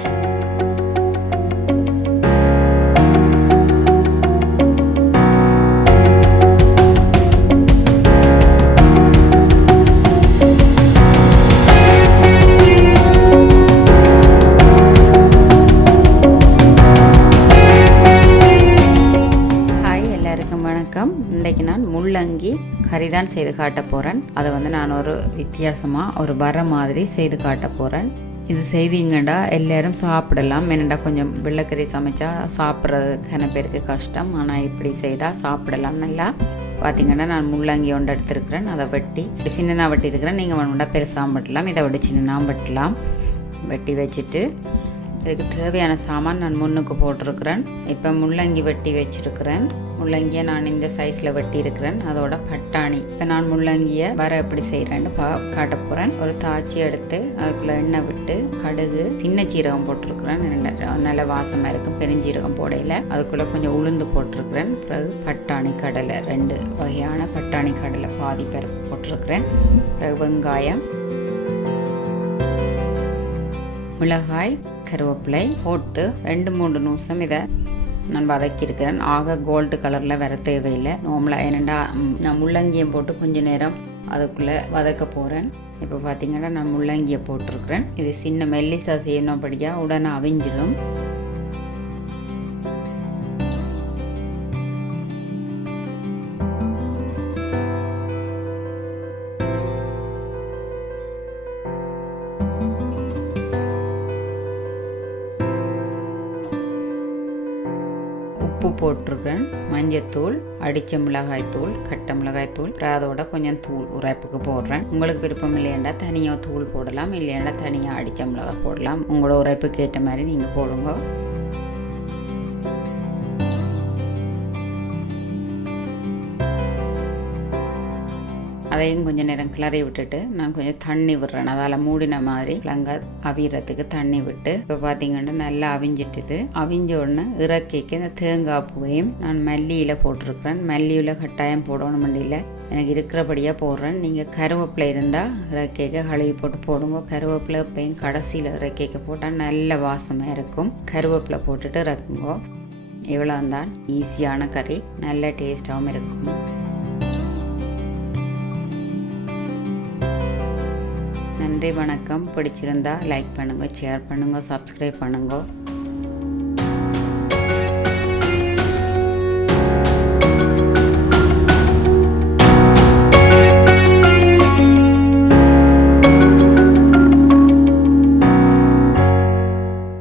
வணக்கம். இன்றைக்கு நான் முள்ளங்கி கறி தான் செய்து காட்ட போகிறேன். அதை நான் ஒரு வித்தியாசமாக ஒரு வர மாதிரி செய்து காட்ட போகிறேன். இது செய்தீங்கண்டா எல்லோரும் சாப்பிடலாம். என்னடா கொஞ்சம் வெள்ளைக்கறி சமைச்சா சாப்பிட்றதுக்கான பேருக்கு கஷ்டம், ஆனால் இப்படி செய்தால் சாப்பிடலாம் நல்லா. பார்த்திங்கன்னா நான் முள்ளங்கி ஒன்று எடுத்துருக்கிறேன். அதை வெட்டி சின்னனா வெட்டி இருக்கிறேன். நீங்கள் வேணும்டா பெருசாக வெட்டலாம், இதை விட சின்னனா வெட்டலாம். வெட்டி வச்சுட்டு இதுக்கு தேவையான சாமான் நான் முன்னுக்கு போட்டிருக்கிறேன். இப்போ முள்ளங்கி வெட்டி வச்சுருக்கிறேன். முள்ளங்கியை நான் இந்த சைஸில் வெட்டி இருக்கிறேன். அதோட பட்டாணி. இப்போ நான் முள்ளங்கியை வர எப்படி செய்கிறேன்னு காட்ட போகிறேன். ஒரு தாச்சி எடுத்து அதுக்குள்ளே எண்ணெய் விட்டு கடுகு சின்ன சீரகம் போட்டிருக்கிறேன். நல்ல வாசமாக இருக்கும். பெருஞ்சீரகம் போடையில் அதுக்குள்ளே கொஞ்சம் உளுந்து போட்டிருக்கிறேன். பிறகு பட்டாணி கடலை, 2 வகையான பட்டாணி கடலை பாதி பருப்பு போட்டிருக்கிறேன். பிறகு வெங்காயம், மிளகாய், கருவேப்பிலை போட்டு 2-3 நிமிஷம் இதை நான் வதக்கியிருக்கிறேன். ஆக கோல்டு கலரில் வர தேவையில்லை. நார்மலாக என்னென்னா நான் முள்ளங்கியம் போட்டு கொஞ்சம் நேரம் அதுக்குள்ளே வதக்க போகிறேன். இப்போ பார்த்திங்கன்னா நான் முள்ளங்கியை போட்டிருக்கிறேன். இது சின்ன மெல்லிசா செய்யணும்படியாக உடனே அவிஞ்சிடும். உப்பு போட்டிருக்கேன், மஞ்சத்தூள், அடித்த மிளகாய்த்தூள், கட்டை மிளகாய்த்தூள், அதோட கொஞ்சம் தூள் உரைப்புக்கு போடுறேன். உங்களுக்கு விருப்பம் இல்லையாண்டா தனியாக தூள் போடலாம், இல்லையாண்டா தனியாக அடித்த மிளகாய் போடலாம். உங்களோட உரைப்புக்கு ஏற்ற மாதிரி நீங்கள் போடுங்க. அதையும் கொஞ்சம் நேரம் கிளறி விட்டுட்டு நான் கொஞ்சம் தண்ணி விடுறேன். அதால் மூடின மாதிரி லங்க அவியறதுக்கு தண்ணி விட்டு இப்போ பார்த்தீங்கன்னா நல்லா அவிஞ்சிட்டுது. அவிஞ்ச உடனே இறக்கிக்கு இந்த தேங்காய் பூவையும் நான் மல்லியில் போட்டிருக்கிறேன். மல்லியில் கட்டாயம் போடணும் மண்டியில் எனக்கு இருக்கிறபடியாக போடுறேன். நீங்கள் கருவேப்பிலை இருந்தால் இறக்கைக்கு கழுவி போட்டு போடுங்க. கருவேப்பிலை எப்பயும் கடைசியில் இறக்கைக்கு போட்டால் நல்ல வாசமாக இருக்கும். கருவேப்பிலை போட்டுட்டு இறக்குங்க. இவ்வளோ தான் ஈஸியான கறி, நல்ல டேஸ்ட்டாகவும் இருக்கும். நன்றி, வணக்கம். பிடிச்சிருந்தா லைக் பண்ணுங்கள், ஷேர் பண்ணுங்கள், சப்ஸ்கிரைப் பண்ணுங்கள்.